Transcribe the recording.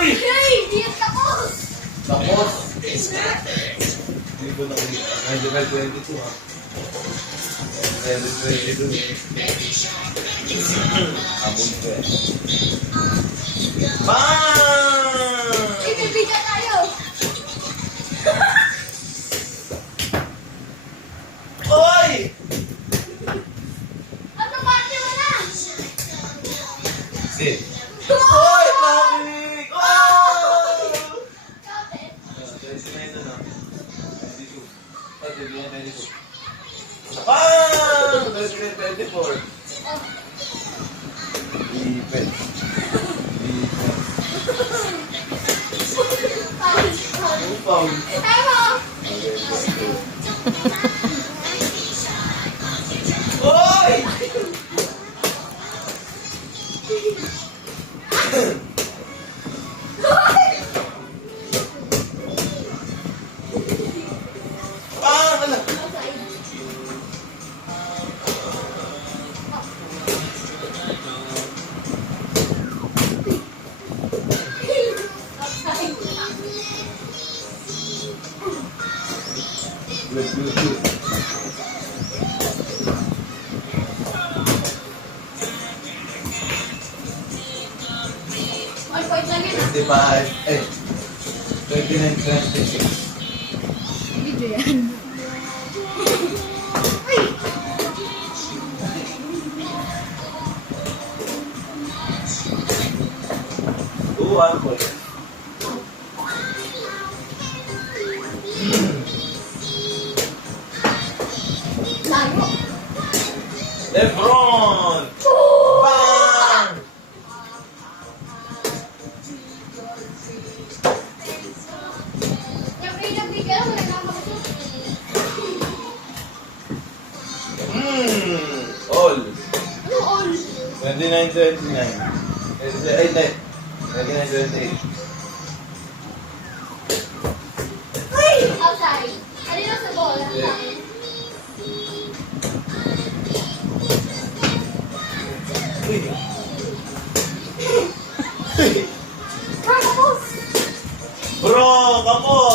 Uy! Hey! Di yan tapos! Tapos. Hindi ko nakita. 2022 ha. 2022. Abon ko eh. Bang! Ibibigyan tayo! Oy! Ano ba? Di mo na? Sit. Oy! Plamig! Oh! Kapit. 29 na. 22. Ay, 22. Bang! 24. Oh. Defense. Foul. Tayo mo! Oy! Bang! Ano? Good. 1 point lang yun. 25. Eh. 29, 26. Video yan. Ay! One point. Lago. Lebron! Bang! Yung bigyan mo na nakakabot. All. Ano all? 29, 29. 29, 28. Ay! Outside. Ano yung sa bola? Yeah. Uy. Bro, tapos! Bro, kapos!